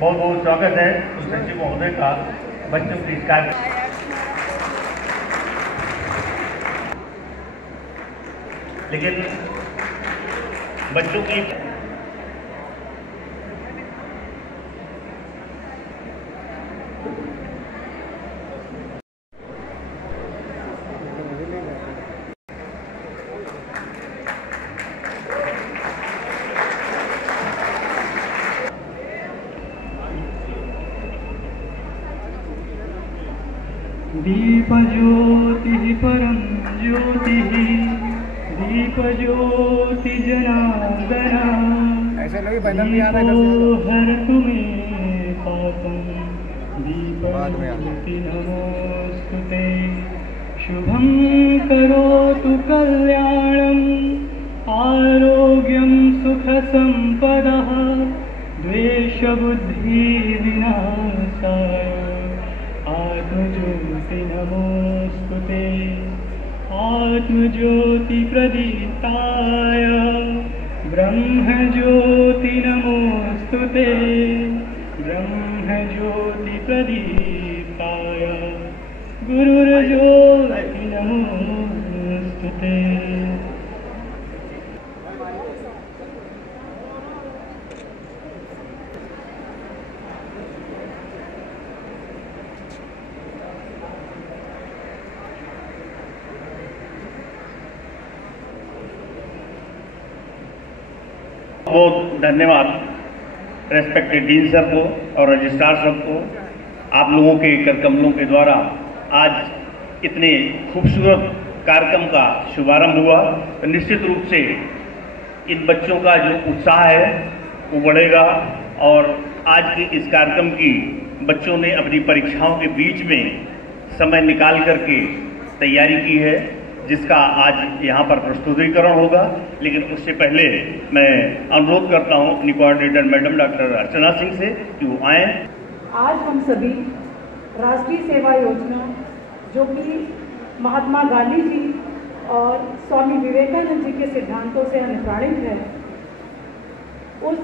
बहुत बहुत स्वागत है सचिव महोदय का बच्चों के इस कार्य। लेकिन बच्चों की दीपज्योतिः परं ज्योतिः दीपज्योति जनार्दन दीपो हरतु मे पापं दीपज्योति नमोस्तुते शुभं करोतु कल्याणं आरोग्यं सुखसम्पदः द्वेषबुद्धिविनाशाय आत्मज्योति नमोस्तुते आत्मज्योति प्रदीप्ताय ब्रह्मज्योति नमोस्तुते ब्रह्मज्योति प्रदीप्ताय गुरुर्ज्योति नमोस्तुते। बहुत धन्यवाद रेस्पेक्टेड डीन सर को और रजिस्ट्रार सर को। आप लोगों के करकमलों के द्वारा आज इतने खूबसूरत कार्यक्रम का शुभारंभ हुआ, तो निश्चित रूप से इन बच्चों का जो उत्साह है वो बढ़ेगा। और आज के इस कार्यक्रम की बच्चों ने अपनी परीक्षाओं के बीच में समय निकाल करके तैयारी की है, जिसका आज यहाँ पर प्रस्तुतिकरण होगा। लेकिन उससे पहले मैं अनुरोध करता हूँ अपनी coordinator madam doctor Archana Singh से कि वो आए। आज हम सभी राष्ट्रीय सेवा योजना, जो कि महात्मा गांधी जी और स्वामी विवेकानंद जी के सिद्धांतों से अनुप्राणित है, उस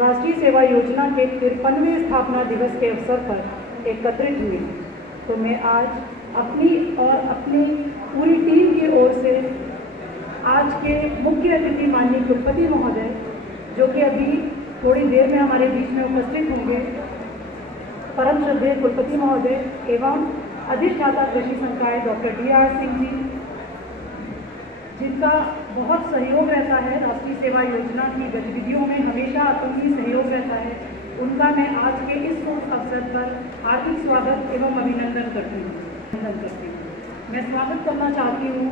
राष्ट्रीय सेवा योजना के 53वें स्थापना दिवस के अवसर पर एकत्रित हुए। तो मैं आज अपनी और अपनी पूरी टीम की ओर से आज के मुख्य अतिथि माननीय कुलपति महोदय, जो कि अभी थोड़ी देर में हमारे बीच में उपस्थित होंगे, परम श्रद्धेय कुलपति महोदय एवं अधिष्ठाता कृषि संकाय डॉक्टर DR सिंह जी, जिनका बहुत सहयोग रहता है राष्ट्रीय सेवा योजना की गतिविधियों में, हमेशा अपनी सहयोग रहता है, उनका मैं आज के इस शुभ अवसर पर हार्दिक स्वागत एवं अभिनंदन करती हूँ। मैं स्वागत करना चाहती हूँ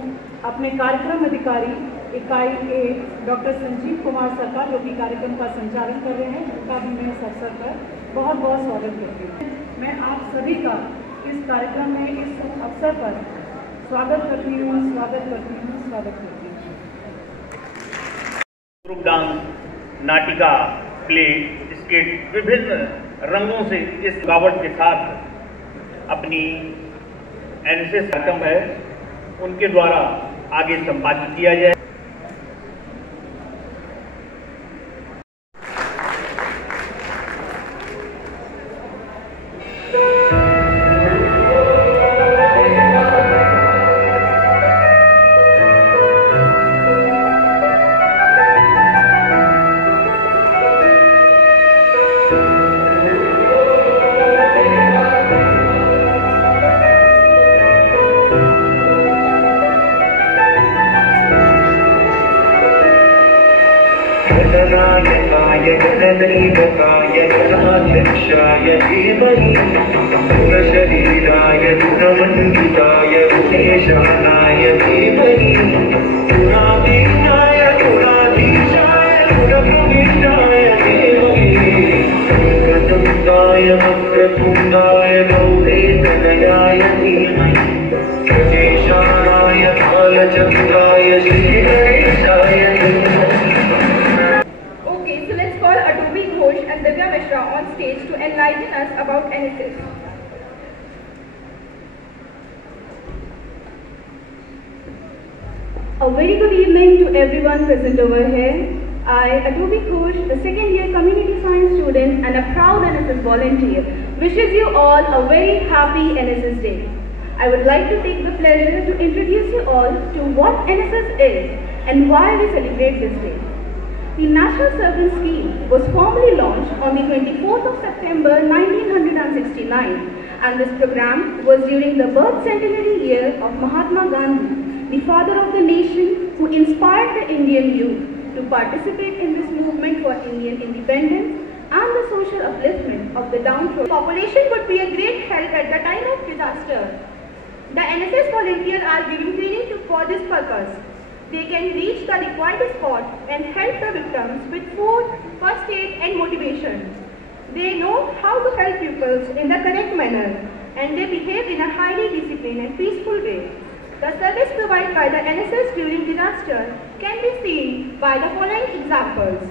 अपने कार्यक्रम अधिकारी इकाई 1 डॉक्टर संजीव कुमार सर का, जो कि कार्यक्रम का संचालन कर रहे हैं, उनका भी मैं इस अवसर पर बहुत बहुत स्वागत करती हूँ। मैं आप सभी का इस कार्यक्रम में इस अवसर पर स्वागत करती हूँ, स्वागत करती हूँ, स्वागत करती हूँ। ग्रुप डांस, नाटिका, प्ले, स्केट, विभिन्न रंगों से इस गावट के साथ अपनी NSS कार्यक्रम है, उनके द्वारा आगे संपादित किया जाए। गणनायकाय गणदैवताय गणाध्यक्षाय धीमहि गुणशरीराय गुणमण्डिताय गुणेशानाय धीमहि गुणाधीनाय गुणाधीशाय गुणप्रविष्टाय धीमहि वक्रतुण्डाय वक्रतुण्डाय गौरीतनयाय धीमहि गजेशानाय कालचक्राय श्रीगणेशाय धीमहि। And Divya Mishra on stage to enlighten us about NSS. A very good evening to everyone present over here. I, Adobe Ghosh, a second year community science student and a proud NSS volunteer, wishes you all a very happy NSS Day. I would like to take the pleasure to introduce you all to what NSS is and why we celebrate this day. The National Servant Scheme was formally launched on the 24th of September 1969, and this program was during the birth centenary year of Mahatma Gandhi, the father of the nation, who inspired the Indian youth to participate in this movement for Indian independence and the social upliftment of the downtrodden. Population would be a great help at the time of disaster. The NSS volunteers are giving training for this purpose. They can reach the required spot and help the victims with food, first aid and motivation. They know how to help pupils in the correct manner, and they behave in a highly disciplined and peaceful way. The service provided by the NSS during disaster can be seen by the following examples.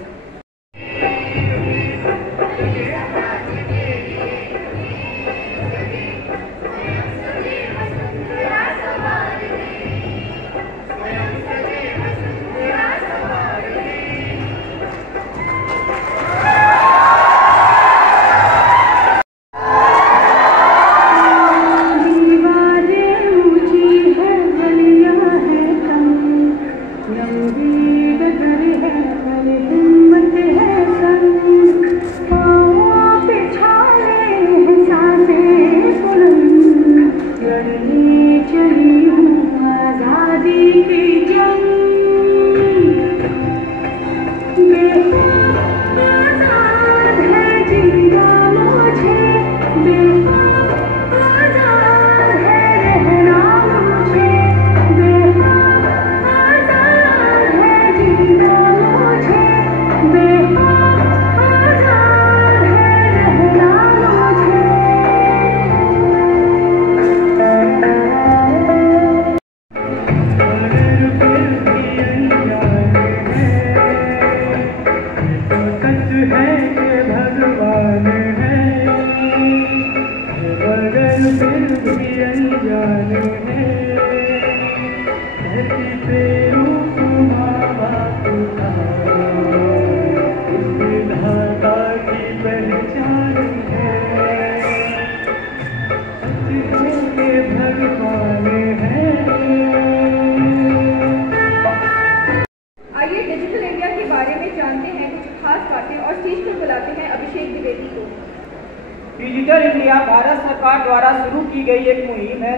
Digital India Bharat सरकार द्वारा शुरू की गई एक मुहिम है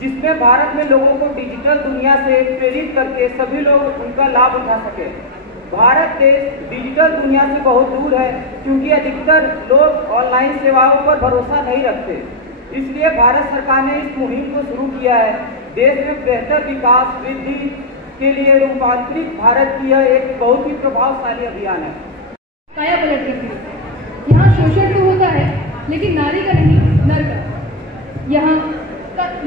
जिसमें भारत में लोगों को डिजिटल दुनिया से प्रेरित करके सभी लोग उनका लाभ उठा सके। भारत देश डिजिटल दुनिया से बहुत दूर है क्योंकि अधिकतर लोग ऑनलाइन सेवाओं पर भरोसा नहीं रखते। इसलिए भारत सरकार ने इस मुहिम को शुरू किया है। देश में बेहतर विकास वृद्धि के लिए रूपांतरित भारत की यह एक बहुत ही प्रभावशाली अभियान है। काया पलट रखी है। यहाँ शोषण तो होता है लेकिन नारी का नहीं, नर का।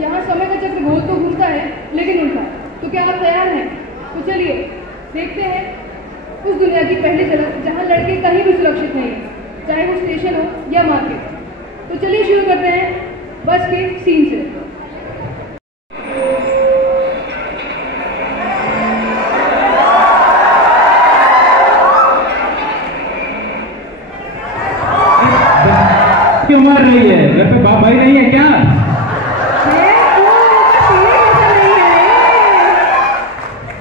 यहाँ समय का चक्र गोल तो घूमता है लेकिन उल्टा। तो क्या आप तैयार हैं? तो चलिए देखते हैं उस दुनिया की पहली झलक जहाँ लड़के कहीं भी सुरक्षित नहीं है, चाहे वो स्टेशन हो या मार्केट। तो चलिए शुरू करते हैं बस के सीन से। क्यों मार रही है? घर पे बाप भाई नहीं है क्या?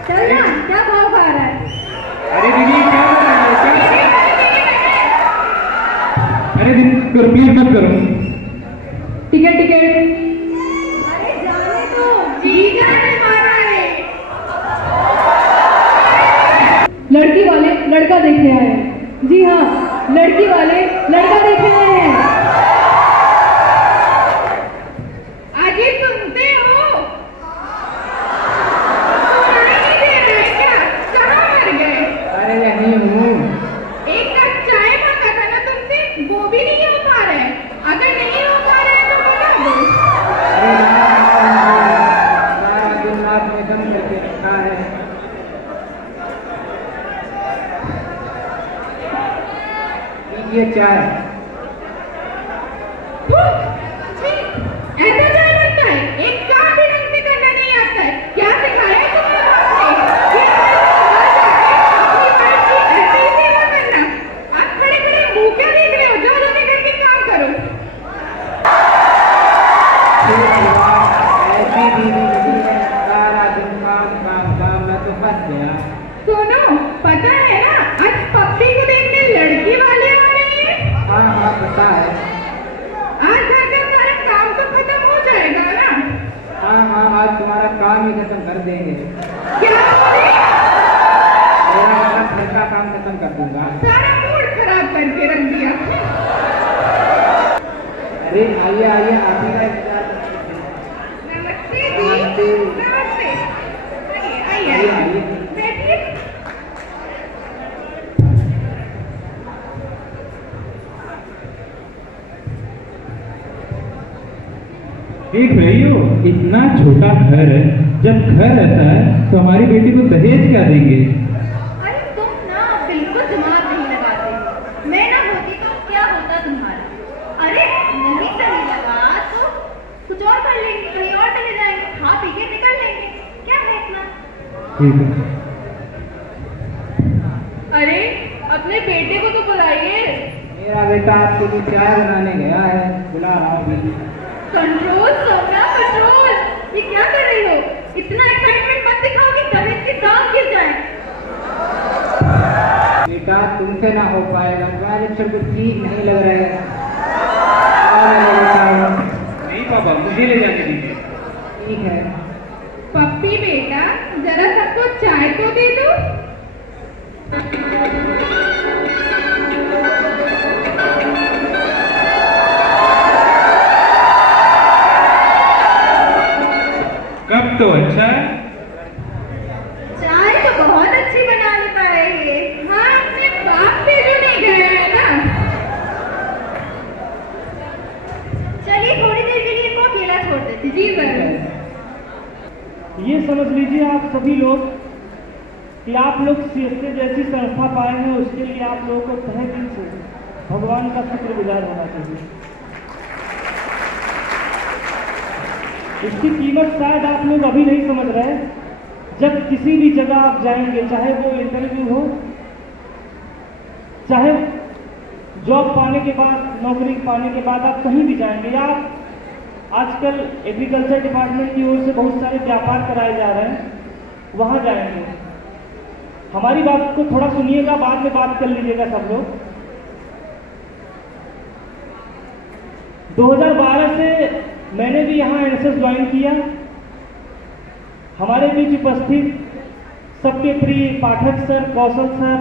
चलना, क्या भाव खा रहा है? अरे दीदी क्या हो रहा है? अरे दीदी करो, प्लीज मत करो। टिकट अरे जाने दो, जीजा ने मारा है। लड़की वाले लड़का देखने आए हैं। जी हाँ, लड़की वाले लड़का देखने आए हैं। ये चाय ऐसा चाय बनता है? एक काम भी ढंग से करना नहीं आता है। क्या सिखाया तुमने? फंस गया। सुनो, पता है ना आज पप्पी को देखने लड़की वाले आ रहे हैं। हाँ हाँ पता है। आज जाकर हमारा काम तो खत्म हो जाएगा ना। हाँ हाँ आज तुम्हारा काम ही खत्म कर देंगे। क्या बोले? मेरा घर का काम खत्म कर दूंगा। सारा मूड खराब करके रख दिया। अरे आइए आइए आप ही का इंतजार। नमस्ते जी। नमस्ते। आइए आइए आइए। बैठिए। देख रही हो, इतना छोटा घर है। जब घर ऐसा है तो हमारी बेटी को दहेज क्या देंगे? अरे तुम ना बिल्कुल दिमाग नहीं लगाते। मैं ना होती तो क्या होता तुम्हारा। अरे नहीं सही लगा तो कुछ और कर लेंगे, कहीं और चले जाएंगे, खा पी के निकल लेंगे। क्या है इतना? ठीक है। अरे अपने बेटे को तो बुलाइए। मेरा बेटा आपके लिए चाय बनाने गया है, बुला रहा हूँ। कंट्रोल सोना कंट्रोल। ये क्या कर रही हो? इतना एक्साइटमेंट मत दिखाओ कि दहेज के दाम गिर जाए। बेटा तुमसे ना हो पाएगा, तुम्हारे सब कुछ ठीक नहीं लग रहा है। नहीं पापा, मुझे ले जाने दीजिए। ठीक है। पप्पी बेटा जरा सबको चाय तो दे दो। कब तो अच्छा है। चाय तो बहुत अच्छी बना लेता है ये। हाँ अपने बाप पे जो नहीं गया है ना। चलिए थोड़ी देर के लिए इनको अकेला छोड़ देते हैं। जी जरूर। ये समझ लीजिए आप सभी लोग कि आप लोग सीएसए जैसी संस्था पाए हैं, उसके लिए आप लोगों को तहे दिल से भगवान का शुक्रगुजार होना चाहिए। इसकी कीमत शायद आप लोग अभी नहीं समझ रहे। जब किसी भी जगह आप जाएंगे, चाहे वो इंटरव्यू हो, चाहे जॉब पाने के बाद, नौकरी पाने के बाद आप कहीं भी जाएंगे, या आजकल एग्रीकल्चर डिपार्टमेंट की ओर से बहुत सारे व्यापार कराए जा रहे हैं, वहां जाएंगे। हमारी बात को थोड़ा सुनिएगा, बाद में बात कर लीजिएगा सब लोग। 2012 से मैंने भी यहाँ एनएसएस ज्वाइन किया। हमारे बीच उपस्थित सबके प्रिय पाठक सर, कौशल सर,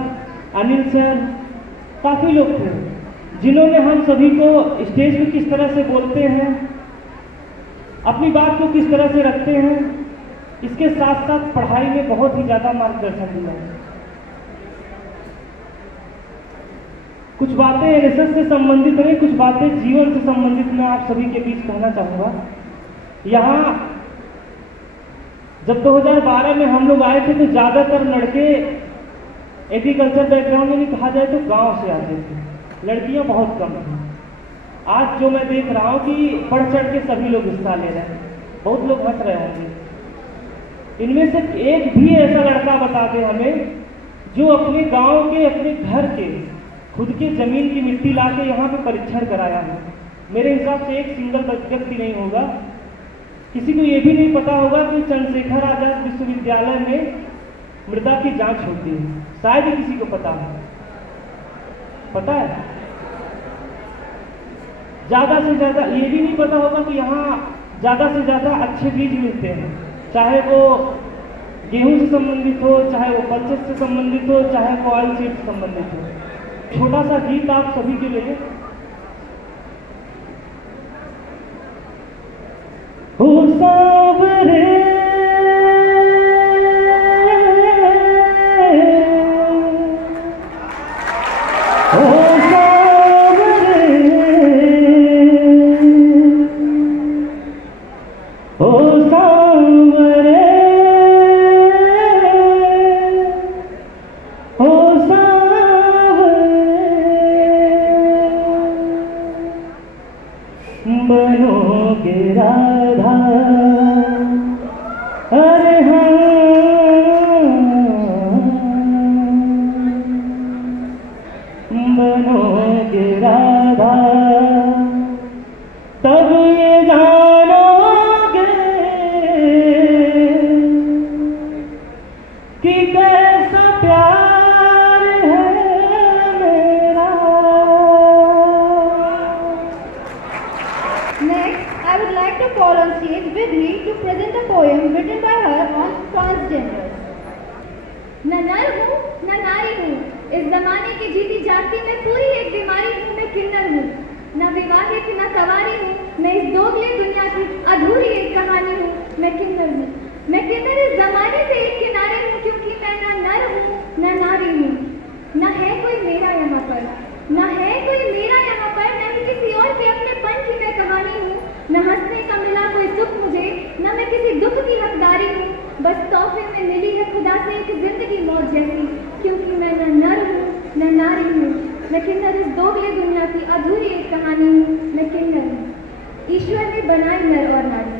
अनिल सर, काफी लोग थे जिन्होंने हम सभी को स्टेज पे किस तरह से बोलते हैं, अपनी बात को किस तरह से रखते हैं, इसके साथ साथ पढ़ाई में बहुत ही ज्यादा मार्गदर्शन दिया है। कुछ बातें एनएसएस से संबंधित रही, कुछ बातें जीवन से संबंधित मैं आप सभी के बीच कहना चाहूँगा। यहाँ जब 2012 में हम लोग आए थे तो ज़्यादातर लड़के एग्रीकल्चर बैकग्राउंड में, नहीं कहा जाए तो गांव से आते थे, लड़कियां बहुत कम थी। आज जो मैं देख रहा हूँ कि बढ़ चढ़ के सभी लोग हिस्सा ले रहे हैं। बहुत लोग हंस रहे होंगे। इनमें से एक भी ऐसा लड़का बता दे हमें जो अपने गाँव के, अपने घर के, खुद के जमीन की मिट्टी ला के यहाँ पे परीक्षण कराया है। मेरे हिसाब से एक सिंगल व्यक्ति नहीं होगा। किसी को ये भी नहीं पता होगा कि चंद्रशेखर आजाद विश्वविद्यालय में मृदा की जांच होती है, शायद ही किसी को पता है। पता है? ज्यादा से ज्यादा ये भी नहीं पता होगा कि यहाँ ज्यादा से ज्यादा अच्छे बीज मिलते हैं, चाहे वो गेहूं से संबंधित हो, चाहे वो पल्सेस से संबंधित हो, चाहे वो ऑयल सीड से संबंधित हो। छोटा सा गीत आप सभी के लिए। हो सावरे हो सावरे हो सावरे हो बनोगे राधा कि कैसा प्यार है मेरा। Next, I would like to call on stage Vidhi to present a poem written by her on transgender. न नर हूँ न नारी हूँ, इस जमाने की जीती जागती मैं पूरी एक बीमारी हूँ, मैं किन्नर हूँ। न विवाहित न सवारी हूँ, मैं इस दोगले दुनिया की अधूरी एक कहानी हूँ, मैं किन्नर हूँ। मैं किन्नर इस जमाने से एक किनारे हूँ, क्योंकि मैं न नर हूँ न नारी हूँ। न है कोई मेरा यहाँ पर, न है कोई मेरा यहाँ पर, न ही किसी और के अपनेपन की मैं कहानी हूँ। न हंसने का मिला कोई सुख मुझे, न मैं किसी दुख की हकदारी हूँ। बस तोहफे में मिली है खुदा से एक जिंदगी मौत जैसी, क्योंकि मैं न नर हूँ न नारी हूँ। मैं किन्नर इस दोगले दुनिया की अधूरी एक कहानी हूँ, मैं किन्नर हूँ। ईश्वर ने बनाई नर और नारी,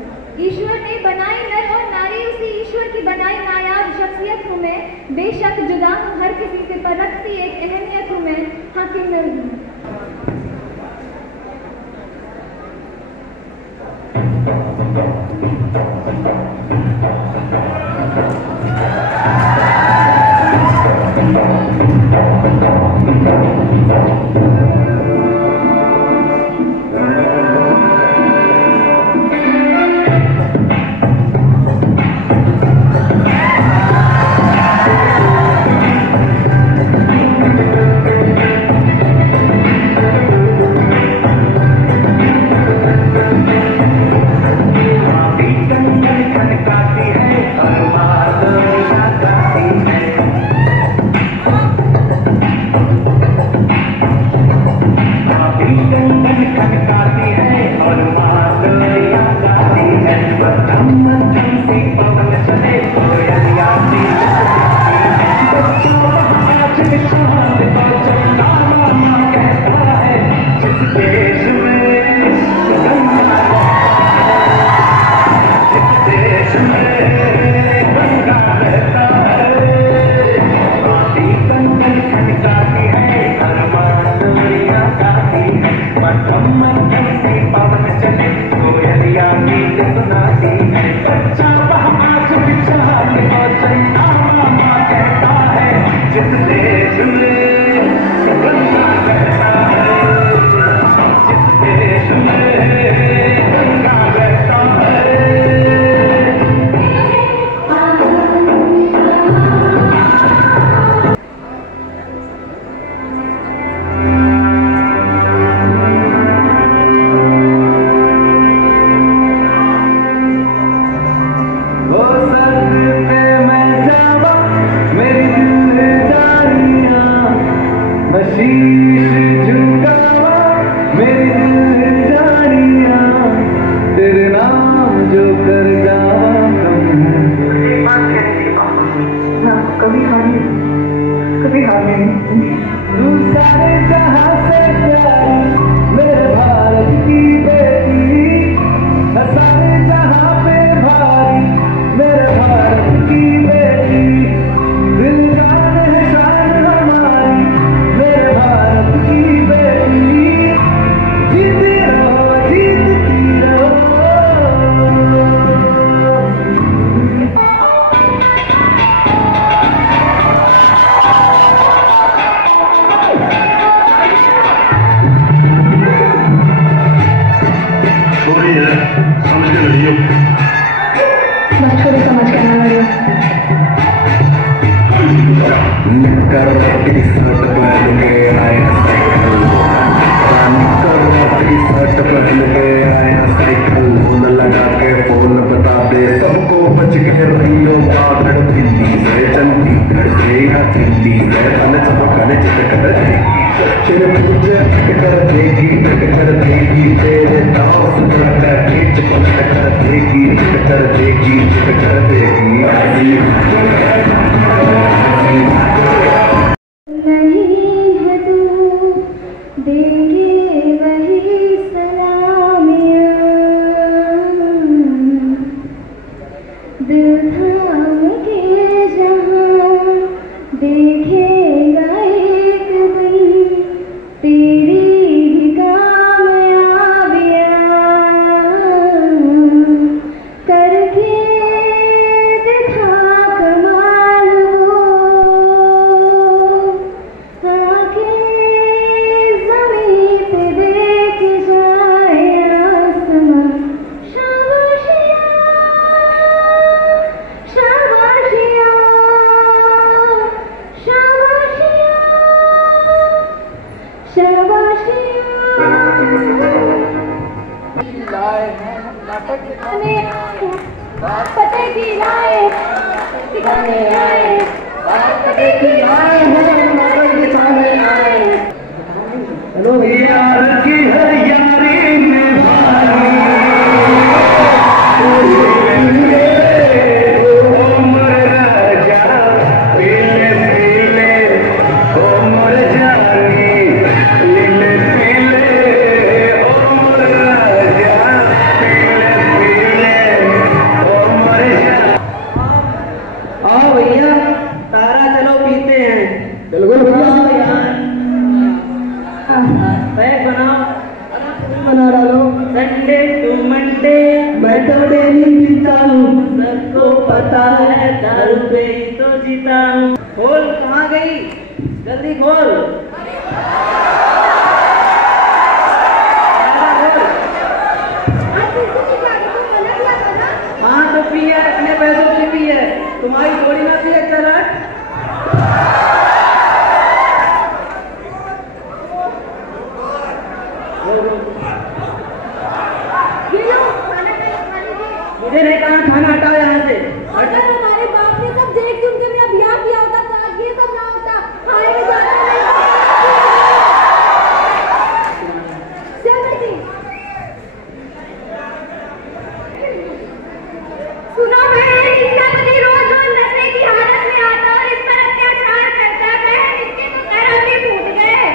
ईश्वर ने बनाई नर और नारी, उसी ईश्वर की बनाई नायाब शख्सियत हूँ मैं। बेशक जुदा हूँ हर किसी से, पर रखती एक अहमियत हूँ मैं, हाँ किन्नर हूँ। करके दिखा कमाल खोल, कहाँ गई? जल्दी खोल। हाँ तो पी है, अपने पैसों से पी है, तुम्हारी थोड़ी ना पी है। चल हट। मुझे नहीं कहा, खाना हटाओ यहाँ से। अगर हमारे बाप ने सब देख सुन के मेरा ब्याह किया होता तो आज ये सब ना होता। खाए में जाना नहीं। सुनो बहन, इसका पति रोज रोज नशे की हालत में आता और इस पर अत्याचार करता है। बहन, इसके तो करम भी फूट गए।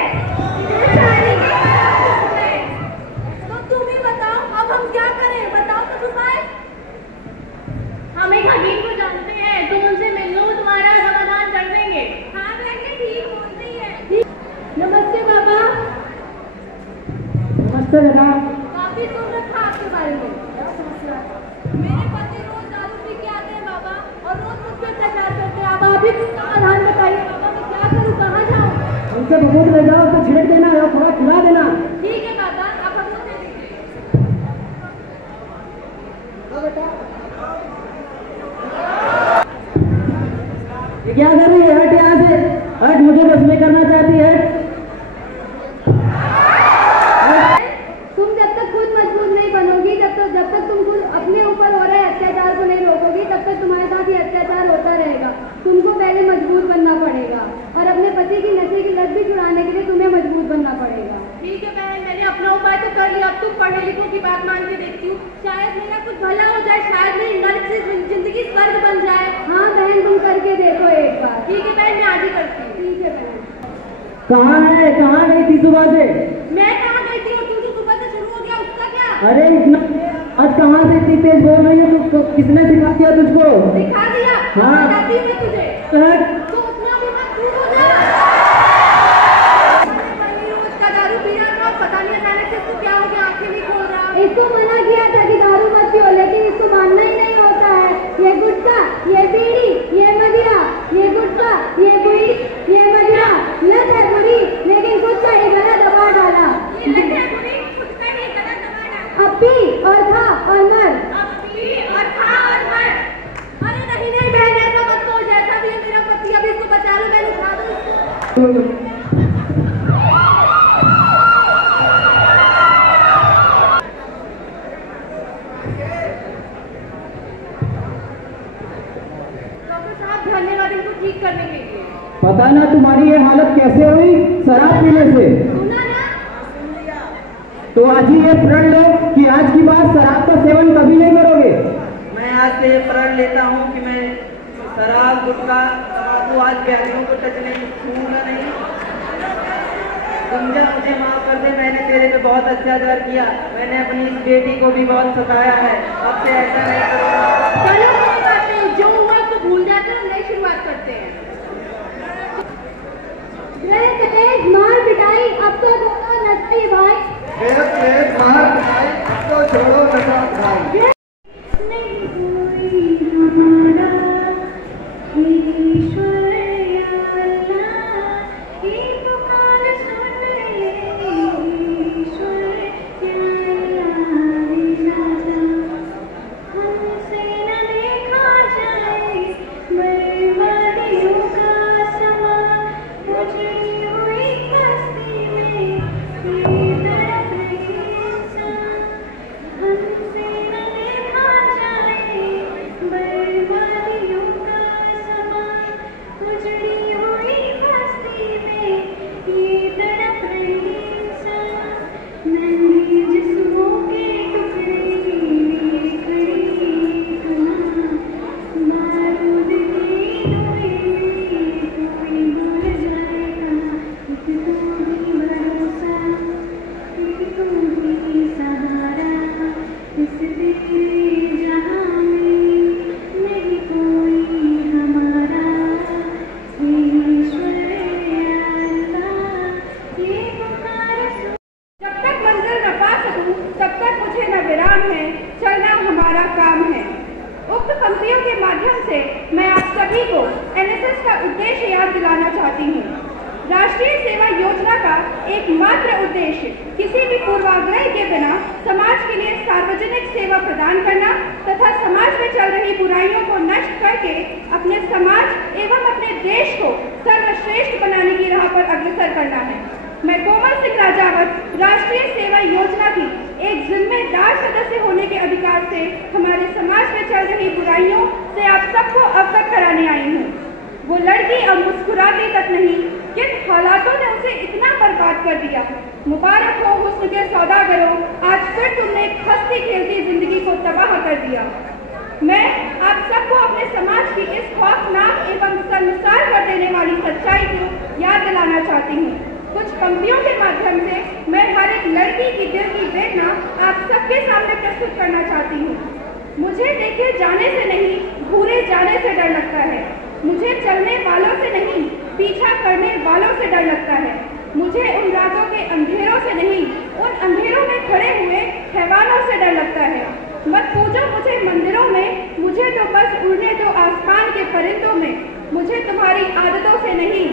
तो तुम ही बताओ, अब हम क्या करें? बताओ तो उपाय। हम एक हकीम को जानते हैं, तुम उनसे मिल लो, तुम्हारा समाधान कर देंगे। हाँ बहन, ठीक बोल रही है। नमस्ते बाबा। नमस्ते बेटा। काफी सुन रखा आपके बारे में। क्या समस्या है? मेरे पति रोज दारू पी के आते हैं बाबा और रोज मुझ पर अत्याचार करते हैं। अब आप ही कुछ समाधान बताइए बाबा, मैं क्या करूँ, कहाँ जाऊँ? उनसे बबूल ले जाओ तो छिड़क देना या थोड़ा खिला देना। ठीक है बाबा, आप बबूल दे दीजिए। बेटा ये क्या कर रही है? हट यहाँ से, हट। मुझे बस में करना चाहती है। तुम जब तक खुद मजबूत नहीं बनोगी, जब तक तुम खुद अपने ऊपर हो रहे अत्याचार को नहीं रोकोगी, तब तक तुम्हारे साथ ये अत्याचार होता रहेगा। तुमको पहले मजबूत बनना पड़ेगा और अपने पति की नशे की लत भी छुड़ाने के लिए तुम्हें मजबूत बनना पड़ेगा। ठीक है बहन, मैंने अपना उपाय तो कर लिया, अब तुम पढ़े लिखो की बात मान के देखती हूँ। शायद मेरा कुछ भला हो जाए, शायद मेरी नर्क से जिंदगी स्वर्ग बन जाए। हाँ बहन, तुम करके देखो एक बार। ठीक है बहन, मैं आज ही करती हूँ। ठीक है बहन। कहाँ है? कहाँ गई थी सुबह से? मैं कहाँ गई थी और तू तो सुबह से शुरू हो गया, उसका क्या? अरे इतना आज कहाँ से इतनी तेज बोल रही है? तुझको किसने सिखा दिया तुझको? दिखा दिया। हाँ। बताती हूँ मैं तुझे। तो उतना भी मत दूर हो जा। रोज का दारू पी रहा था, पता नहीं अचानक से इसको क्या हो गया, आंखें नहीं खोल रहा। इसको मना किया था कि दारू मत पियो, लेकिन इसको मानना ही नहीं होता है। ये गुटखा, ये बीड़ी, ये मदिरा, ये गुटखा, ये बीड़ी, ये मदिरा लत है बुरी, लेकिन कुछ नहीं गलत दबा डाला। अब पी और खा और मर। अरे नहीं नहीं बहन, ऐसा मत कहो। जैसा भी है मेरा पति, अभी इसको बचा लो, मैंने उठा दो। डॉक्टर साहब धन्यवाद इनको ठीक करने के लिए। पता ना तुम्हारी ये हालत कैसे हुई? शराब पीने से। सुना ना? तो आज ही ये प्रण लो कि आज की बात शराब का सेवन कभी नहीं करोगे। मैं आज से प्रण लेता हूँ कि मैं शराब, गुटखा, तंबाकू आज व्याधियों को टच नहीं, छूऊंगा नहीं। समझा, मुझे माफ कर दे, मैंने तेरे पे बहुत अत्याचार किया। मैंने अपनी इस बेटी को भी बहुत सताया है। अब से ऐसा नहीं करूँगा। चलो कोई बात नहीं, जो हुआ तो भूल जाते हैं, नई शुरुआत करते हैं। तेज मार पिटाई, अब तो छोड़ो नशे भाई। तेज मार पिटाई, अब तो छोड़ो नशा भाई। नहीं कोई हमारा ईश्वर या अल्लाह, ये पुकार सुन ले ईश्वर या अल्लाह। हमसे न देखा जाए बर्बादियों का समा, मुझे हुई कस्ती में ये तड़प रही इंसान। हमसे न उद्देश्य याद दिलाना चाहती हूँ। राष्ट्रीय सेवा योजना का एकमात्र उद्देश्य किसी भी पूर्वाग्रह के बिना समाज के लिए सार्वजनिक सेवा प्रदान करना तथा समाज में चल रही बुराइयों को नष्ट करके अपने समाज एवं अपने देश को सर्वश्रेष्ठ बनाने की राह पर अग्रसर करना है। मैं कोमल सिंह राजावत राष्ट्रीय सेवा योजना की एक जिम्मेदार सदस्य होने के अधिकार से हमारे समाज में चल रही बुराइयों से आप सबको अवगत कराने आई हूँ। वो लड़की अब मुस्कुराती तक नहीं, किन हालातों ने उसे इतना बर्बाद कर दिया। मुबारक हो हुस्न के सौदागरों, आज फिर तुमने एक हंसती खेलती जिंदगी को तबाह कर दिया। मैं आप सबको अपने समाज की इस खौफनाक एवं शर्मसार कर देने वाली सच्चाई को याद दिलाना चाहती हूँ। कुछ पंक्तियों के माध्यम से मैं हर एक लड़की की दिल की वेदना आप सबके सामने प्रस्तुत करना चाहती हूँ। मुझे देखे जाने से नहीं, घूरे जाने से डर लगता है। मुझे चलने वालों से नहीं, पीछा करने वालों से डर लगता है। मुझे उन रातों के अंधेरों से नहीं, उन अंधेरों में खड़े हुए हैवानों से डर लगता है। मत पूजो मुझे मंदिरों में, मुझे तो बस उड़ने दो आसमान के परिंदों में। मुझे तुम्हारी आदतों से नहीं,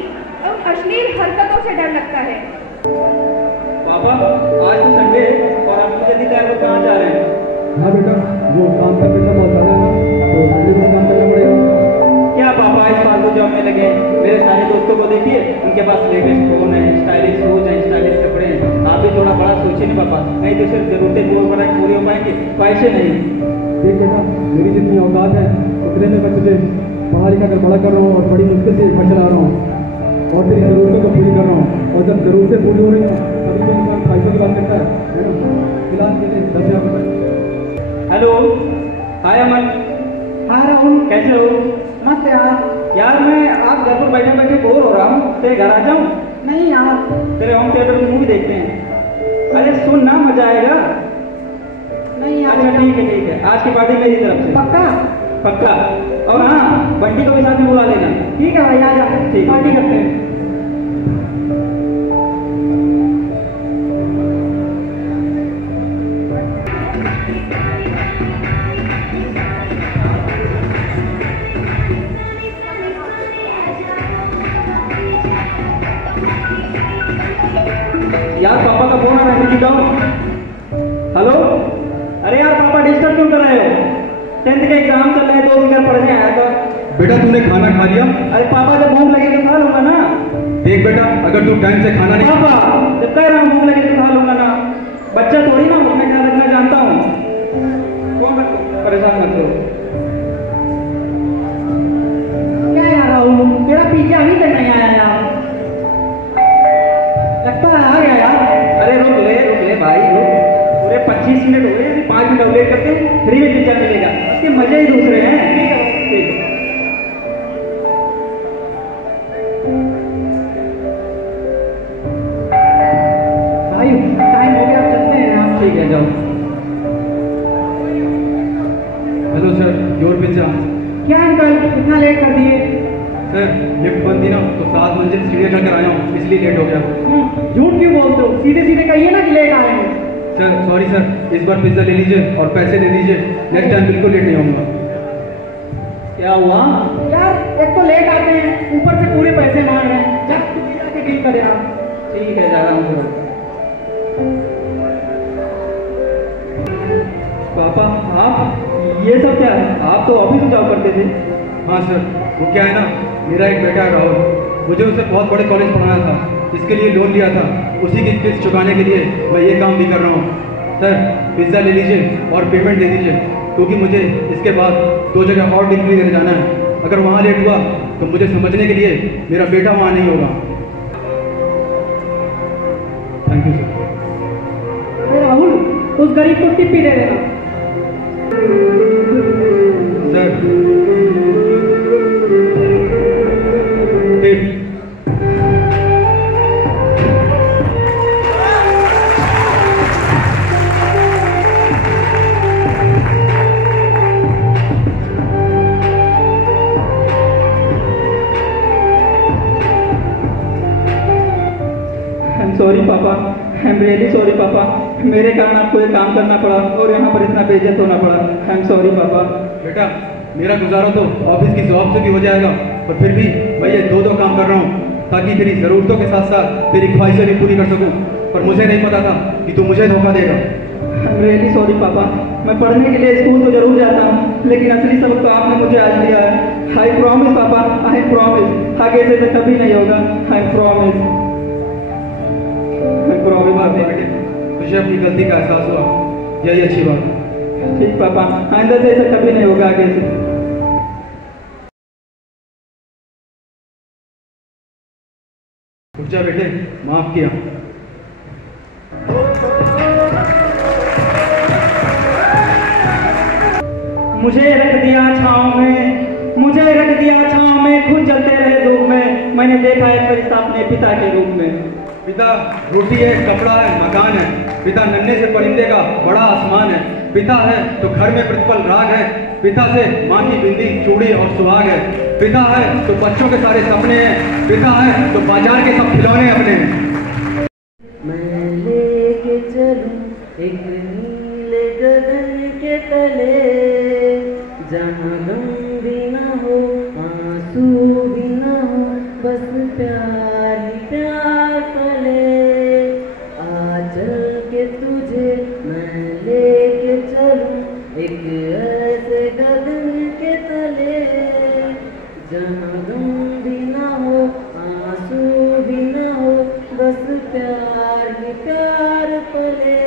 उन अश्लील हरकतों से डर लगता है। पापा, आज तो संडे है और आप जल्दी तैयार हो कहाँ जा रहे हैं? हाँ बेटा, वो काम का पैसा बहुत ज़्यादा है ना, तो जल्दी से काम करना पड़ेगा। क्या पापा इस फालतू जॉब में लगे? मेरे सारे दोस्तों को देखिए, उनके पास लेटेस्ट फोन है, स्टाइलिश शूज है, स्टाइलिश कपड़े हैं। आप भी थोड़ा बड़ा सोचिए ना पापा, नहीं तो सिर्फ जरूरतें पूरी हो पाएंगे, पैसे नहीं। देख बेटा, मेरी जितनी औकात है उतने में मैं तुझे पढ़ा लिखा कर बड़ा कर रहा हूँ और बड़ी मुश्किल से घर चला रहा हूँ और तेरी जरूरतों को पूरी कर रहा हूँ। और जब जरूरतें पूरी हो रही हैं तभी तो इंसान पैसों की बात करता है। फिलहाल के लिए 10,000 रुपये। हेलो, हाय अमन। हाँ राहुल, कैसे हो? मस्त यार मैं आप घर पर बैठे बैठे बोर हो रहा हूँ, तेरे घर आ जाऊँ? नहीं यार, तेरे होम थिएटर में मूवी देखते हैं। अरे सुन ना, मजा आएगा। नहीं यार। अच्छा ठीक है, आज की पार्टी मेरी तरफ से। पक्का? पक्का। और हाँ, बंटी को भी साथ में बुला लेना। ठीक है भाई, आ जा, पार्टी करते हैं। यार पापा का फोन आ रहा है, जाओ। हेलो, अरे यार पापा डिस्टर्ब क्यों कर रहे हो? 10th का एग्जाम चल रहा है, 2 दिन पढ़ने आया था। बेटा तूने खाना खा लिया? अरे पापा जब भूख लगे तो खा लूंगा ना। देख बेटा, अगर तू टाइम से खाना नहीं। पापा जब कह रहा हूँ भूख लगे तो खा लूंगा ना। बच्चा थोड़ी ना, भूख में ख्याल रखना जानता हूँ। कौन परेशान मत करो। क्या यार राहुल, तेरा पीछे अभी तक नहीं आया यार, लगता है आ गया यार। अरे रुक ले भाई, रुक। पूरे 25 मिनट हो गए, 5 मिनट अपडेट करते फ्री में पिक्चर मिलेगा। उसके मजे ही दूसरे हैं। ठीक है। भाई टाइम हो गया, चलते हैं यार। ठीक है, जाओ। Hello sir, your pizza. क्या अंकल, इतना लेट कर दिए? सर लिफ्ट बंद थी ना, तो 7 मंजिल सीढ़ियाँ चढ़कर आया हूँ, इसलिए लेट हो गया। झूठ क्यों बोलते हो? सीधे सीधे कहिए ना कि लेट आए हैं। सर सॉरी सर, इस बार पिज्जा ले लीजिए और पैसे दे दीजिए, नेक्स्ट टाइम बिल्कुल लेट नहीं होऊंगा। क्या हुआ? यार एक तो लेट आते हैं, ऊपर से पूरे पैसे मांग रहे हैं। जब तू जाके डील करे आप। ठीक है, जा रहा हूँ। पापा आप ये सब क्या है? आप तो ऑफिस में जॉब करते थे। हाँ सर, वो क्या है ना, मेरा एक बेटा है राहुल, मुझे उसे बहुत बड़े कॉलेज पढ़ाना था, इसके लिए लोन लिया था, उसी की किस्त चुकाने के लिए मैं ये काम भी कर रहा हूँ। सर पिज्ज़ा ले लीजिए और पेमेंट दे दीजिए, क्योंकि मुझे इसके बाद 2 जगह और डिग्री देने जाना है। अगर वहाँ लेट हुआ तो मुझे समझने के लिए मेरा बेटा वहाँ नहीं होगा। Thank you sir. अरे राहुल, उस गरीब को टिप भी दे देना। Sir tip. सॉरी पापा, आई एम रियली सॉरी पापा। मेरे कारण आपको ये काम करना पड़ा और यहाँ पर इतना बेइज्जत होना पड़ा। आई एम सॉरी पापा। बेटा मेरा गुजारा तो ऑफिस की जॉब से भी हो जाएगा, और फिर भी मैं ये दो काम कर रहा हूँ ताकि तेरी ज़रूरतों के साथ साथ तेरी ख्वाहिशें भी पूरी कर सकूँ। पर मुझे नहीं पता था कि तू मुझे धोखा देगा। रियली सॉरी पापा, मैं पढ़ने के लिए स्कूल तो जरूर जाता हूँ, लेकिन असली सबक तो आपने मुझे आज दिया है। आई प्रॉमिस पापा, आई प्रॉमिस, आगे से तो कभी नहीं होगा। I promise. कोई बात नहीं बेटे, तुझे अपनी गलती का एहसास हुआ, यही अच्छी बात है। ठीक पापा, आइंदा से ऐसा कभी नहीं होगा आगे से। रुक जा बेटे, माफ किया। मुझे रख दिया छाँव में, मुझे रख दिया छाँव में, खुद जलते रहे धूप में, मैंने देखा एक फरिश्ता अपने पिता के रूप में। पिता रोटी है, कपड़ा है, मकान है। पिता नन्हे से परिंदे का बड़ा आसमान है। पिता है तो घर में प्रतिपल राग है। पिता से माँ की बिंदी, चूड़ी और सुहाग है। पिता है तो बच्चों के सारे सपने हैं। पिता है तो बाजार के सब खिलौने अपने हैं। मैं लेके चलूं एक नीले गगन के तले, जहाँ गम भी न हो, आंसू भी न हो, बस प्यार ही प्यार फले। आ चल के तुझे मैं लेके चलूं एक ऐसे गगन के तले, जहाँ गम भी न हो, आंसू भी न हो, बस प्यार ही प्यार फले।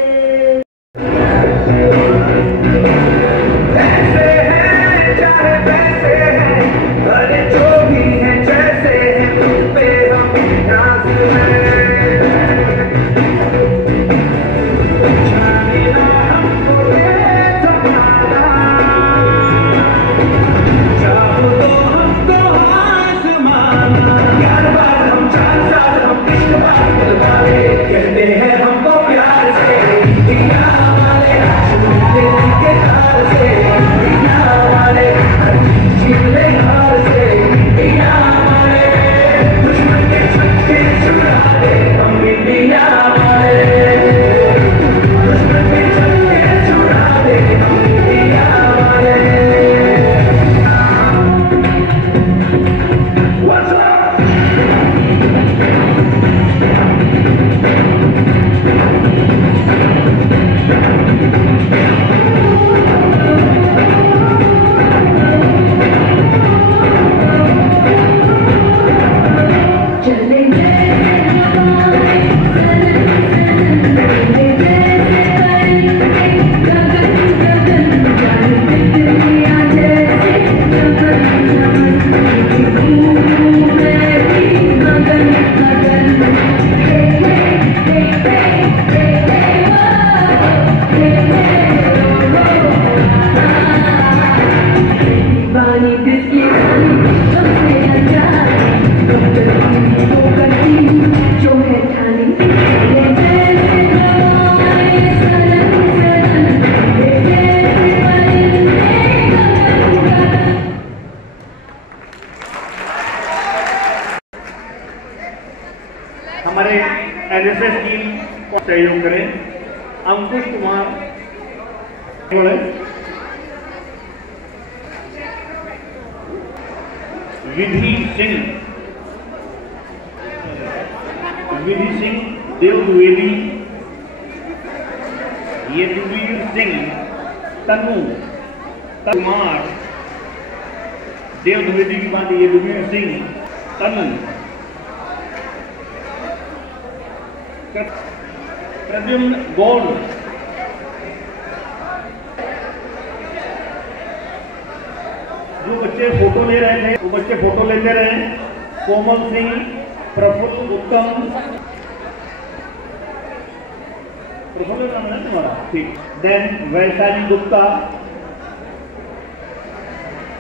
हमारे एनएसएस टीम को सहयोग करें। अंकुश कुमार, विधि सिंह, देव द्विवेदी, यदुवीर सिंह, तनु कुमार, देव द्विवेदी की बात, यदुवीर सिंह, तनु, प्रद्युम्न गौड़, जो बच्चे फोटो ले रहे थे वो बच्चे फोटो लेते रहे। कोमल सिंह, प्रफुल्ल उत्तम, प्रफुल्ल नाम है तुम्हारा, ठीक। देन वैशाली गुप्ता,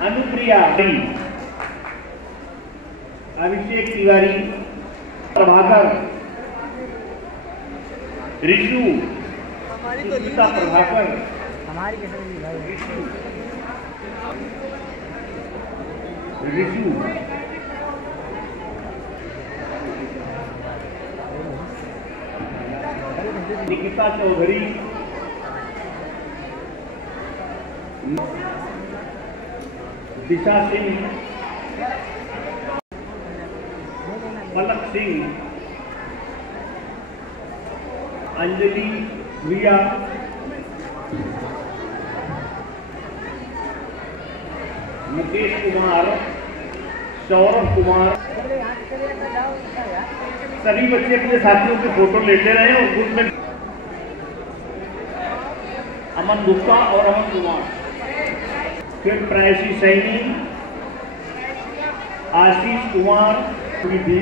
अनुप्रिया, अभिषेक तिवारी, प्रभाकर, ऋषु, सुनीता प्रभाकर, ऋषु, निकिता चौधरी, दिशा सिंह, पलक सिंह, अंजलि भैया, मुकेश कुमार, सौरभ कुमार, सभी बच्चे अपने साथियों के फोटो लेते रहे और ग्रुप में अमन गुप्ता और अमन कुमार, फिर प्रायशी सैनी, आशीष कुमार भी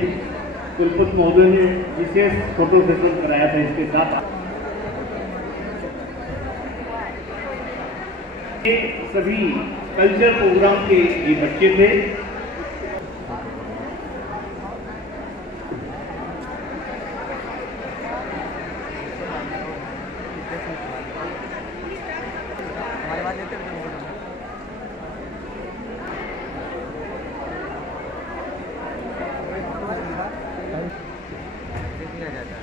कुलपति महोदय ने विशेष फोटो सेशन कराया था इसके साथ। ये सभी कल्चर प्रोग्राम के ये बच्चे थे।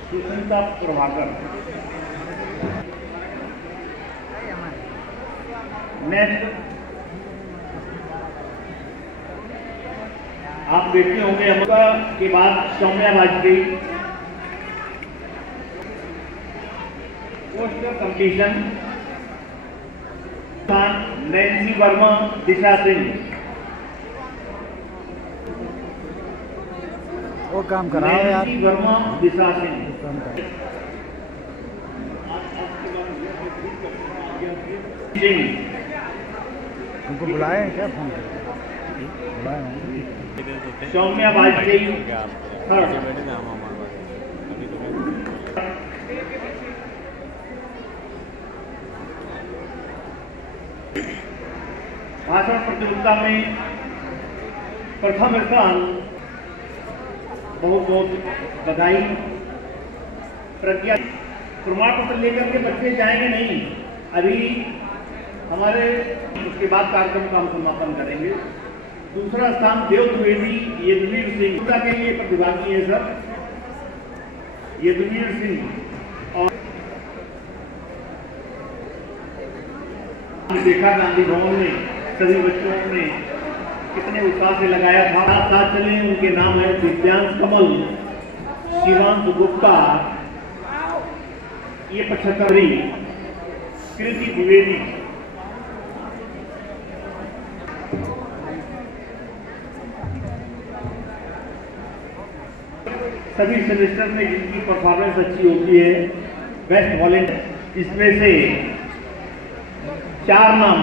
सुष्मिता प्रभाकर, नेक्स्ट आप देखते होंगे अमृता के बाद Saumya Vajpayee, poster competition, Nancy Verma, Disha Singh, वो काम करा रहे यार। नैन्सी वर्मा, दिशा सिंह, उनको बुलाए हैं क्या? फोन बुलाए हैं। सौम्या वाजपेयी, भाषण प्रतियोगिता में प्रथम स्थान, बहुत बहुत बधाई। प्रज्ञा प्रमाण पत्र लेकर के बच्चे जाएंगे नहीं, अभी हमारे उसके बाद कार्यक्रम का हम समापन करेंगे। दूसरा स्थान देव द्विवेदी यदुवीर सिंह के लिए प्रतिभागी है सर, यदुवीर सिंह। और देखा गांधी भवन में सभी बच्चों ने कितने उत्साह से लगाया था। साथ साथ चले उनके नाम है दिव्यांश कमल, शिवांश गुप्ता, ये 75वीं, कृति द्विवेदी, सभी सेमेस्टर में जिनकी परफॉर्मेंस अच्छी होती है बेस्ट वॉलेंटियर, इसमें से 4 नाम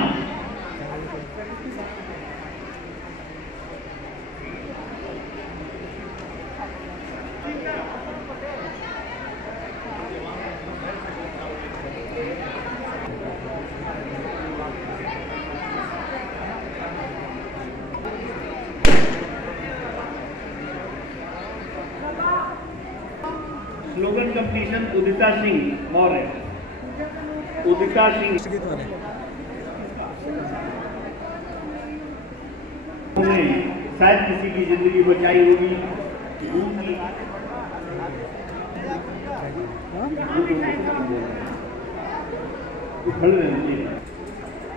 स्लोगन कंपटीशन उदिता सिंह मौर्य, उदिता सिंह उन्होंने शायद किसी की जिंदगी बचाई होगी।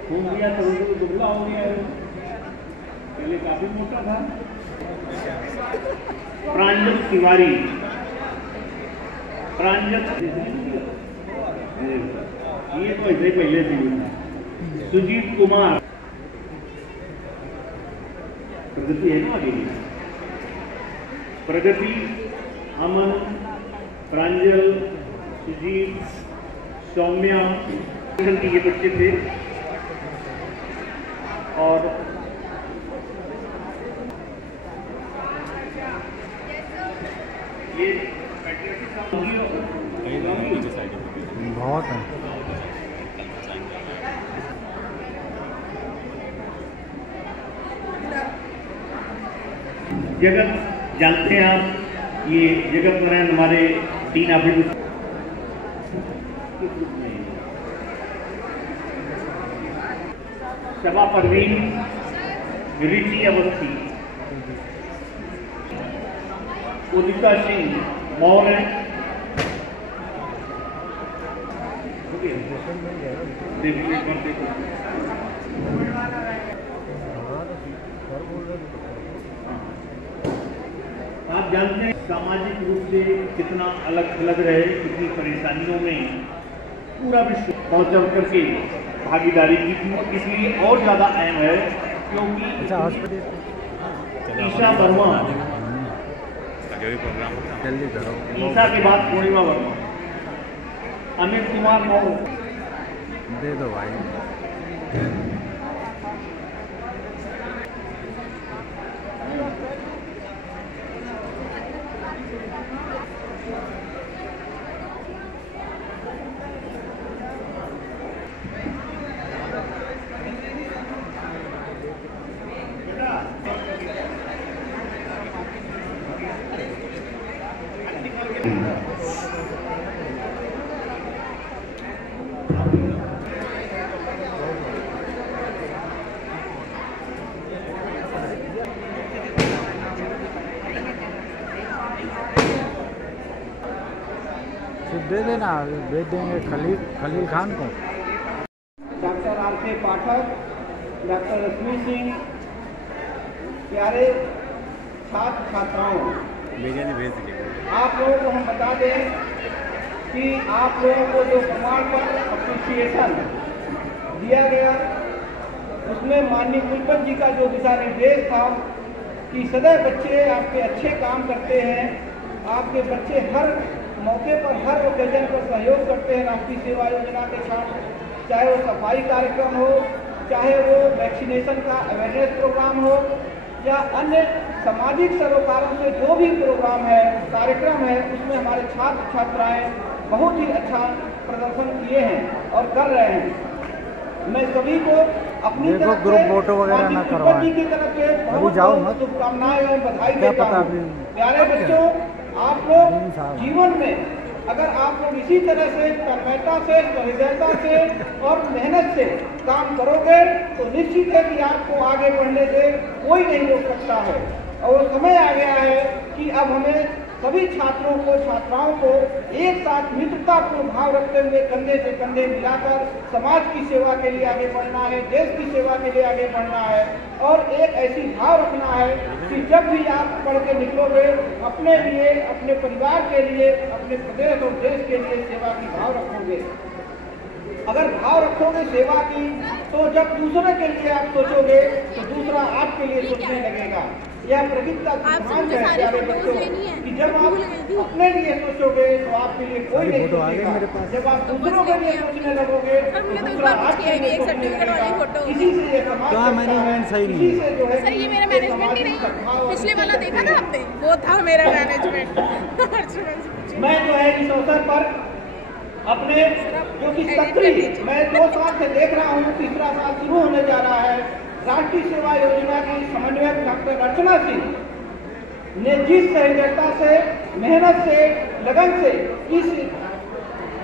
हो गया तो दुबला हो गया, पहले काफी मोटा था। प्रांजल तिवारी, प्रांजल ये तो ऐसे पहले से ही। सुजीत कुमार, प्रगति है ना आगे, प्रगति, अमन, प्रांजल, सुजीत, सौम्या के ये बच्चे थे। और ये बहुत है। जगत जानते हैं आप, ये जगत नारायण हमारे 3 अभियुक्त शबा परवीन, रिची अवस्थी, उदिता सिंह मौर्य, आप जानते हैं सामाजिक रूप से कितना अलग थलग रहे, कितनी परेशानियों में पूरा विश्व बढ़ चढ़ करके भागीदारी की थी, इसलिए और ज़्यादा अहम है क्योंकि ईशा वर्मा, ईशा के बाद पूर्णिमा वर्मा, अमित कुमार मऊ, दे दो भाई। दे देना, भेज देंगे खलील खान को। Doctor R K. Pathak, doctor Rashmi Singh, प्यारे छात्र छात्राओं, आप लोगों को हम बता दें कि आप लोगों को जो प्रमाण पत्र अप्रिसिएशन दिया गया उसमें माननीय कुलपति जी का जो दिशा निर्देश था कि सदैव बच्चे आपके अच्छे काम करते हैं, आपके बच्चे हर मौके पर हर ओकेजन पर सहयोग करते हैं राष्ट्रीय सेवा योजना के छात्र, चाहे वो सफाई कार्यक्रम हो, चाहे वो वैक्सीनेशन का अवेयरनेस प्रोग्राम हो या अन्य सामाजिक सरोकारों से जो भी प्रोग्राम है, कार्यक्रम है, उसमें हमारे छात्र छात्राएं बहुत ही अच्छा प्रदर्शन किए हैं और कर रहे हैं। मैं सभी को अपनी तरफ ग्रुप फोटो वगैरह ना करवाएं, की तरफ से बहुत बहुत शुभकामनाएं और बधाई देता हूं। प्यारे बच्चों, आप लोग जीवन में अगर आप लोग इसी तरह से तन्मयता से, सहृदयता से और मेहनत से काम करोगे तो निश्चित है कि आपको आगे बढ़ने से कोई नहीं रोक सकता है। और समय आ गया है कि अब हमें सभी छात्रों को, छात्राओं को एक साथ मित्रतापूर्ण भाव रखते हुए कंधे से कंधे मिलाकर समाज की सेवा के लिए आगे बढ़ना है, देश की सेवा के लिए आगे बढ़ना है और एक ऐसी भाव रखना है कि जब भी आप पढ़ के निकलोगे अपने लिए, अपने परिवार के लिए, अपने प्रदेश और देश के लिए सेवा की भाव रखोगे। अगर भाव रखोगे सेवा की तो जब दूसरे के लिए आप सोचोगे तो दूसरा आपके लिए सोचने लगेगा। यह प्रकृति का सिद्धांत है प्यारे बच्चों कि जब आप अपने लिए सोचोगे तो आपके लिए कोई नहीं सोचेगा, जब आप दूसरों के लिए सोचने लगोगे तो दूसरा आपके लिए सोचने लगेगा। इसी से ये समाज इसी से जो है सर ये मेरा मैनेजमेंट ही नहीं, पिछले वाला देखा था आपने, वो था मेरा मैनेजमेंट। मैं जो है इस अवसर पर अपने जो कि सक्रिय मैं 2 साल से देख रहा हूँ, तीसरा साल शुरू होने जा रहा है, राष्ट्रीय सेवा योजना की समन्वयक डॉक्टर अर्चना सिंह ने जिस सहृदयता से, मेहनत से, लगन से इस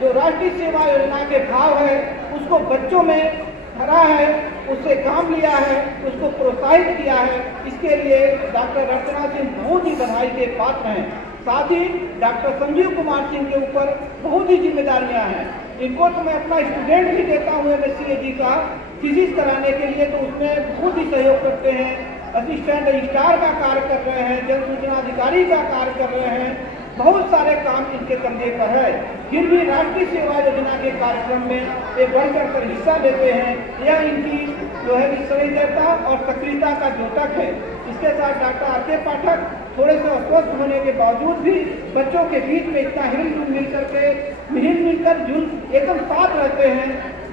जो राष्ट्रीय सेवा योजना के भाव है उसको बच्चों में भरा है, उससे काम लिया है, उसको प्रोत्साहित किया है, इसके लिए डॉक्टर अर्चना सिंह बहुत ही बधाई के पात्र हैं। साथ ही डॉक्टर संजीव कुमार सिंह के ऊपर बहुत ही जिम्मेदारियां हैं। इनको तो मैं अपना स्टूडेंट भी देता हूँ MSc का थीसिस कराने के लिए, तो उसमें बहुत ही सहयोग करते हैं। असिस्टेंट रजिस्ट्रार का कार्य कर रहे हैं, जन सूचना अधिकारी का कार्य कर रहे हैं, बहुत सारे काम इनके कंधे पर है। फिर भी राष्ट्रीय सेवा योजना के कार्यक्रम में ये बढ़ कर हिस्सा लेते हैं। यह इनकी जो है सहृदयता और सक्रियता का द्योतक है। इसके साथ डॉक्टर आर.के. पाठक थोड़े से अस्वस्थ होने के बावजूद भी बच्चों के बीच में इतना हिलजुल मिलकर एकदम साथ रहते हैं,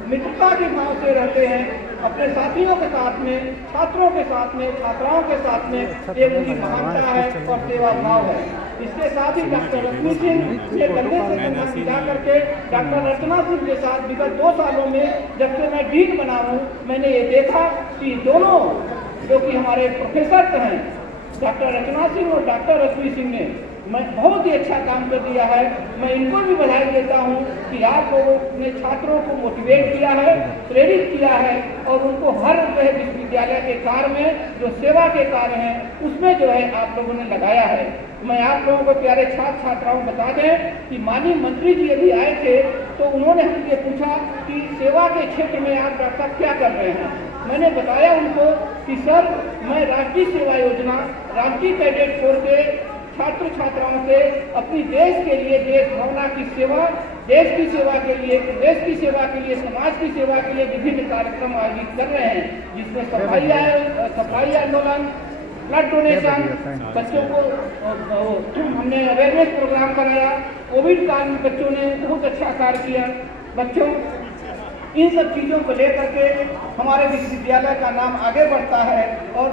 मित्रता के भाव से रहते हैं, अपने साथियों के साथ में, छात्रों के साथ में, छात्राओं के साथ में एक उनकी महानता है और सेवा भाव है। इसके साथ ही डॉक्टर रश्मि सिंह ये कंधे से कंधा मिला करके डॉक्टर अर्चना सिंह के साथ विगत 2 सालों में जब से मैं डीन बना हूँ, मैंने ये देखा कि दोनों जो कि हमारे प्रोफेसर हैं डॉक्टर अर्चना सिंह और डॉक्टर रश्मि सिंह ने मैं बहुत ही अच्छा काम कर दिया है। मैं इनको भी बधाई देता हूँ कि आप लोगों ने छात्रों को मोटिवेट किया है, प्रेरित किया है और उनको हर विश्वविद्यालय के कार्य में जो सेवा के कार्य हैं उसमें जो है आप लोगों ने लगाया है। मैं आप लोगों को प्यारे छात्र छात्राओं बता दें कि माननीय मंत्री जी अभी आए थे तो उन्होंने हमसे पूछा कि सेवा के क्षेत्र में आप डॉक्टर साहब क्या कर रहे हैं। मैंने बताया उनको कि सर मैं राष्ट्रीय सेवा योजना, राष्ट्रीय कैडेट कोर के छात्र छात्राओं से अपनी देश के लिए, देश भावना की सेवा, देश की सेवा के लिए, देश की सेवा के लिए, समाज की सेवा के लिए विभिन्न कार्यक्रम आयोजित कर रहे हैं, जिसमें सफाई आंदोलन, ब्लड डोनेशन, बच्चों को हमने अवेयरनेस प्रोग्राम कराया। कोविड काल में बच्चों ने बहुत अच्छा कार्य किया। बच्चों इन सब चीज़ों को लेकर के हमारे विश्वविद्यालय का नाम आगे बढ़ता है और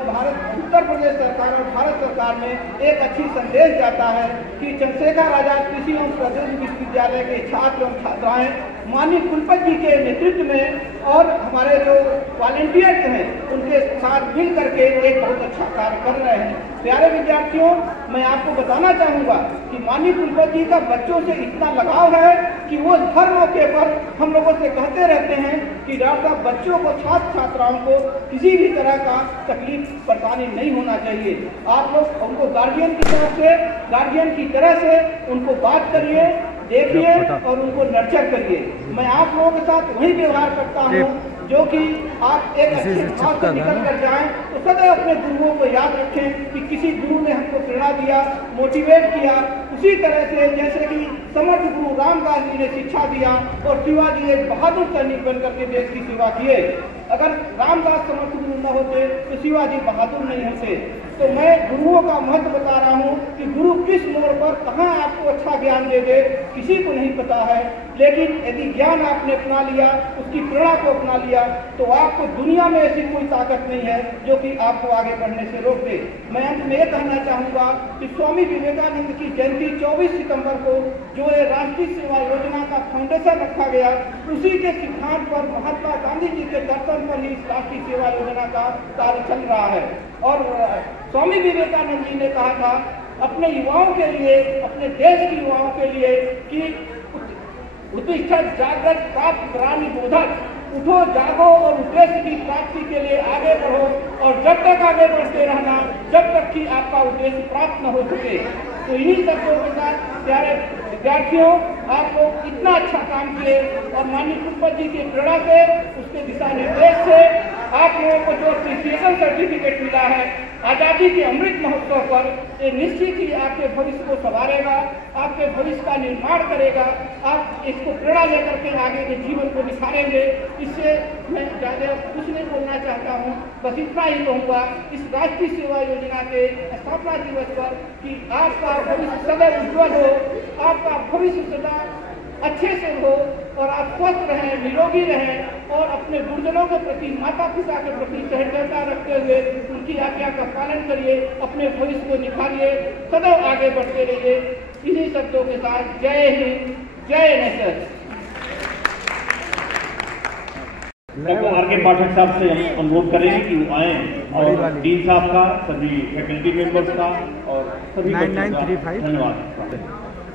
उत्तर प्रदेश सरकार और भारत सरकार में एक अच्छी संदेश जाता है कि चंद्रशेखर आजाद कृषि एवं प्रौद्योगिकी विश्वविद्यालय के छात्र एवं छात्राएं माननीय कुलपति जी के नेतृत्व में और हमारे जो वॉलंटियर्स हैं उनके साथ मिल करके एक बहुत अच्छा कार्य कर रहे हैं। प्यारे विद्यार्थियों, मैं आपको बताना चाहूँगा कि माननीय कुलपति जी का बच्चों से इतना लगाव है कि वो हर मौके पर हम लोगों से कहते रहते हैं कि डॉक्टर साहब, बच्चों को, छात्र छात्राओं को किसी भी तरह का तकलीफ परेशानी नहीं होना चाहिए। आप लोग उनको गार्जियन की तरफ से, गार्जियन की तरह से उनको बात करिए, देखिए और उनको नर्चर करिए। मैं आप लोगों के साथ वही व्यवहार करता हूँ जो कि आप एक अच्छे भाव से निकल कर जाएं, तो सदैव अपने गुरुओं को याद रखें कि किसी गुरु ने हमको प्रेरणा दिया, मोटिवेट किया, उसी तरह से जैसे कि समर्थ गुरु रामदास जी ने शिक्षा दिया और शिवाजी एक बहादुर सैनिक बन करके देश की सेवा किए। अगर रामदास समर्थ गुरु न होते तो शिवाजी बहादुर नहीं होते। तो मैं गुरुओं का महत्व बता रहा हूँ कि गुरु किस मोड़ पर कहाँ आपको अच्छा ज्ञान दे दे किसी को नहीं पता है, लेकिन यदि ज्ञान आपने अपना लिया, उसकी प्रेरणा को अपना लिया, तो आपको दुनिया में ऐसी कोई ताकत नहीं है जो कि आपको आगे बढ़ने से रोक दे। मैं अंत में ये कहना चाहूँगा कि स्वामी विवेकानंद की जयंती 24 सितंबर को जो ये राष्ट्रीय सेवा योजना का फाउंडेशन रखा गया, उसी के सिद्धांत पर महात्मा गांधी जी के दर्शन पर ही इस राष्ट्रीय सेवा योजना का कार्य चल रहा है। और स्वामी विवेकानंद जी ने कहा था अपने युवाओं के लिए, अपने देश के युवाओं के लिए कि उत्तिष्ठत् जागृत प्राप्त करानि बोधक, उठो जागो और उद्देश्य की प्राप्ति के लिए आगे बढ़ो और जब तक आगे बढ़ते रहना जब तक कि आपका उद्देश्य प्राप्त न हो सके। तो इन्हीं शब्दों के साथ प्यारे विद्यार्थियों, आप लोग इतना अच्छा काम किए और माननीय कुलपति जी की प्रेरणा से, उसके दिशा निर्देश से आप लोगों को जो अप्रिसिएशन सर्टिफिकेट मिला है आज़ादी के अमृत महोत्सव पर, ये निश्चित ही आपके भविष्य को संवारेगा, आपके भविष्य का निर्माण करेगा। आप इसको प्रेरणा लेकर के आगे के जीवन को निखारेंगे। इससे मैं ज़्यादा कुछ नहीं बोलना चाहता हूँ, बस इतना ही कहूँगा इस राष्ट्रीय सेवा योजना के स्थापना दिवस पर कि आपका भविष्य सदैव उज्ज्वल हो, आपका भविष्य सदा अच्छे से हो और आप स्वस्थ रहें, निरोगी रहें और अपने गुरुजनों के प्रति, माता पिता के प्रति सहृदयता रखते हुए उनकी आज्ञा का पालन करिए, अपने भविष्य को निखारिए, सदैव आगे बढ़ते रहिए। इन्हीं शब्दों के साथ जय हिंद, जय नेशन। आर के पाठक साहब से हम अनुरोध करेंगे कि वो आए और डीन साहब का, सभी फैकल्टी मेंबर्स का और सभी धन्यवाद।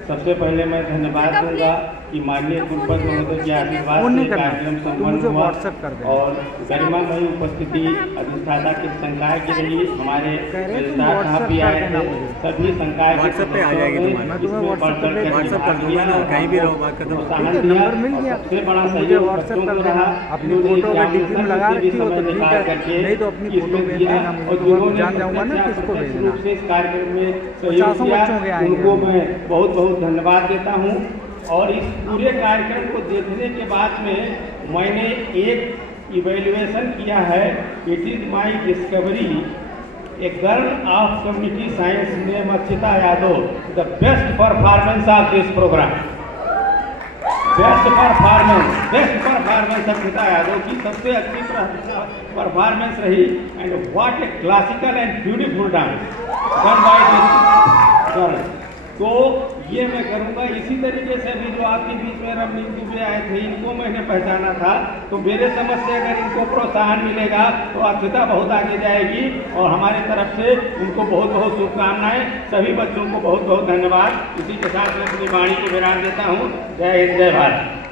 सबसे पहले मैं धन्यवाद दूंगा कि माननीय कुलपति महोदय के आशीर्वाद से कार्यक्रम संपन्न हुआ और गरिमामयी उपस्थिति अधिष्ठाता के संकाय की रही। हमारे रजिस्ट्रार साहब भी आए थे, सभी संकाय के सबसे बड़ा सहयोग बच्चों को रहा। अपनी फोटो में डीपी में लगा रखी हो तो ठीक है, नहीं तो अपनी फोटो भेज देना मुझे, तो मैं जान जाऊंगा ना किसको भेजना। रूप से इस कार्यक्रम में सहयोग किया, उनको मैं बहुत बहुत धन्यवाद देता हूँ। और इस पूरे कार्यक्रम को देखने के बाद में मैंने एक इवेल्युएशन किया है, it is my discovery, a girl of community science name Archita Yadav, the best performance of this program. Best performance Archita Yadav की सबसे अच्छी परफॉर्मेंस रही। And what a classical and beautiful dance done by this girl. तो ये मैं करूँगा इसी तरीके से भी जो आपके बीच में रमनीत दुबे आए थे, इनको मैंने पहचाना था, तो मेरे समझ से अगर इनको प्रोत्साहन मिलेगा तो अर्चिता बहुत आगे जाएगी और हमारे तरफ से उनको बहुत बहुत शुभकामनाएं। सभी बच्चों को बहुत बहुत धन्यवाद। इसी के साथ मैं अपनी वाणी को विराम देता हूँ। जय हिंद, जय भारत।